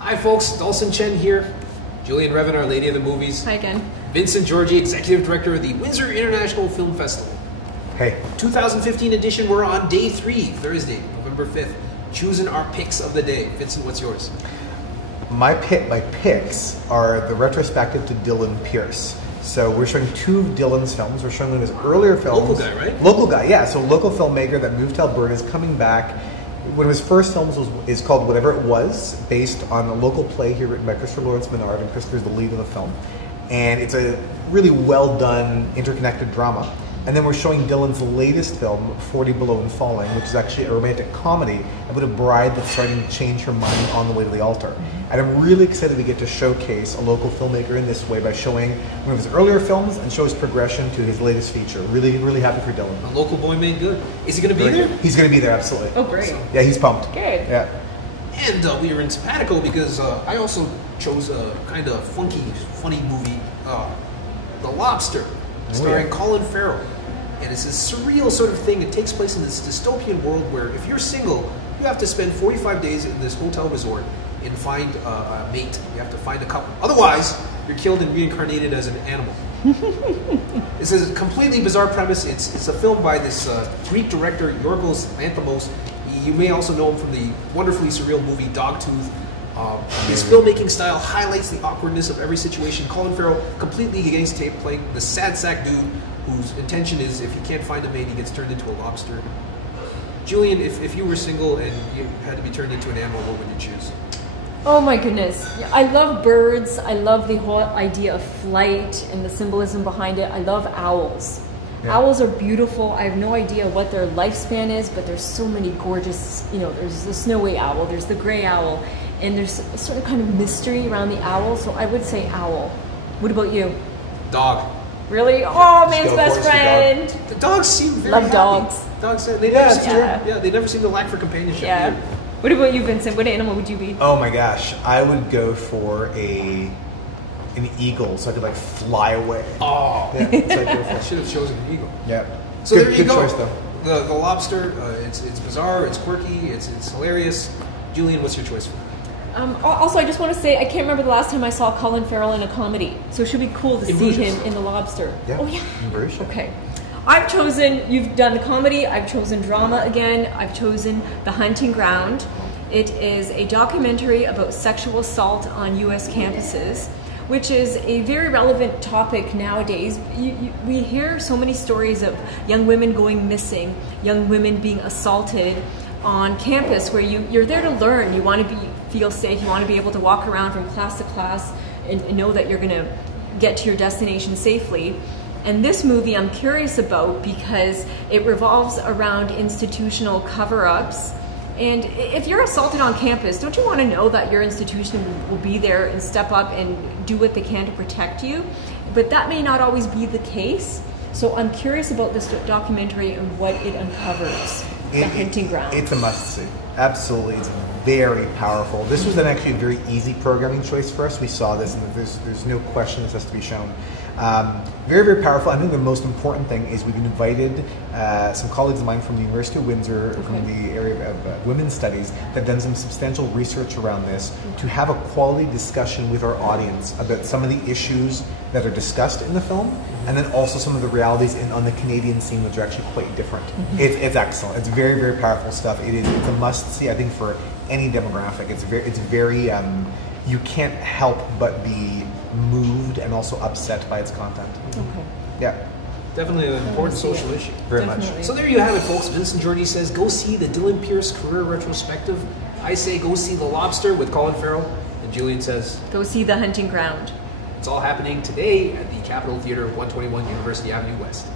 Hi folks, Dawson Chen here. Julian Revin, our lady of the movies. Hi again. Vincent Georgi, executive director of the Windsor International Film Festival. Hey. 2015 edition, we're on day 3, Thursday, November 5th. Choosing our picks of the day. Vincent, what's yours? My picks are the retrospective to Dylan Pierce. So we're showing 2 of Dylan's films. We're showing his earlier films. Local guy, right? Local guy, yeah. So local filmmaker that moved to Alberta is coming back. One of his first films is called Whatever It Was, based on a local play here written by Christopher Lawrence Menard, and Christopher's the lead of the film. And it's a really well done, interconnected drama. And then we're showing Dylan's latest film, 40 Below and Falling, which is actually a romantic comedy about a bride that's starting to change her mind on the way to the altar. And I'm really excited we get to showcase a local filmmaker in this way by showing one of his earlier films and show his progression to his latest feature. Really, really happy for Dylan. A local boy made good. Is he going to be there? He's going to be there, absolutely. Oh, great. Yeah, he's pumped. Good. Yeah. And we were in sabbatical because I also chose a kind of funny movie, The Lobster, starring Colin Farrell. And it's this surreal sort of thing. It takes place in this dystopian world where if you're single, you have to spend 45 days in this hotel resort and find a mate. You have to find a couple. Otherwise, you're killed and reincarnated as an animal. It's a completely bizarre premise. It's a film by this Greek director, Yorgos Lanthimos. You may also know him from the wonderfully surreal movie Dogtooth. His filmmaking style highlights the awkwardness of every situation. Colin Farrell, completely against tape, playing the sad sack dude whose intention is if he can't find a mate, he gets turned into a lobster. Julian, if you were single and you had to be turned into an animal, what would you choose? Oh my goodness. I love birds. I love the whole idea of flight and the symbolism behind it. I love owls. Yeah. Owls are beautiful. I have no idea what their lifespan is, but there's so many gorgeous, there's the snowy owl, there's the gray owl, and there's a certain kind of mystery around the owl, so I would say owl. What about you? Dog. Really? Oh, man's best friend. The dogs seem very Love happy. dogs. Dogs, they never seem to lack for companionship. Yeah. Either. What about you, Vincent? What animal would you be? Oh my gosh, I would go for an eagle, so I could fly away. Oh, yeah, I should have chosen an eagle. Yeah. So good, there you good go. choice, though. The lobster. It's bizarre. It's quirky. It's hilarious. Julian, what's your choice for that? Also, I just want to say, I can't remember the last time I saw Colin Farrell in a comedy, so it should be cool to see him in The Lobster. Yeah. Oh, yeah. Okay. I've chosen, you've done the comedy, I've chosen drama again, I've chosen The Hunting Ground. It is a documentary about sexual assault on U.S. campuses, which is a very relevant topic nowadays. We hear so many stories of young women going missing, young women being assaulted on campus, where you're there to learn, you want to feel safe, you want to be able to walk around from class to class and know that you're going to get to your destination safely. And this movie I'm curious about because it revolves around institutional cover-ups. And if you're assaulted on campus, don't you want to know that your institution will be there and step up and do what they can to protect you? But that may not always be the case. So I'm curious about this documentary and what it uncovers. The Hunting Ground. It's a must-see. Absolutely. It's very powerful. This was actually a very easy programming choice for us. We saw this, and there's no question this has to be shown. Very, very powerful. I think the most important thing is we've invited some colleagues of mine from the University of Windsor, from the area of women's studies, that have done some substantial research around this to have a quality discussion with our audience about some of the issues that are discussed in the film, and then also some of the realities on the Canadian scene, which are actually quite different. It's excellent. It's very, very powerful stuff. It's a must-see, I think, for any demographic. It's very you can't help but be moved and also upset by its content. Okay. Yeah. Definitely an important social issue. Very much. So there you have it, folks. Vincent Georgi says, go see the Dylan Pierce career retrospective. I say, go see The Lobster with Colin Farrell. And Julian says, go see The Hunting Ground. It's all happening today at the Capitol Theater, 121 University Avenue West.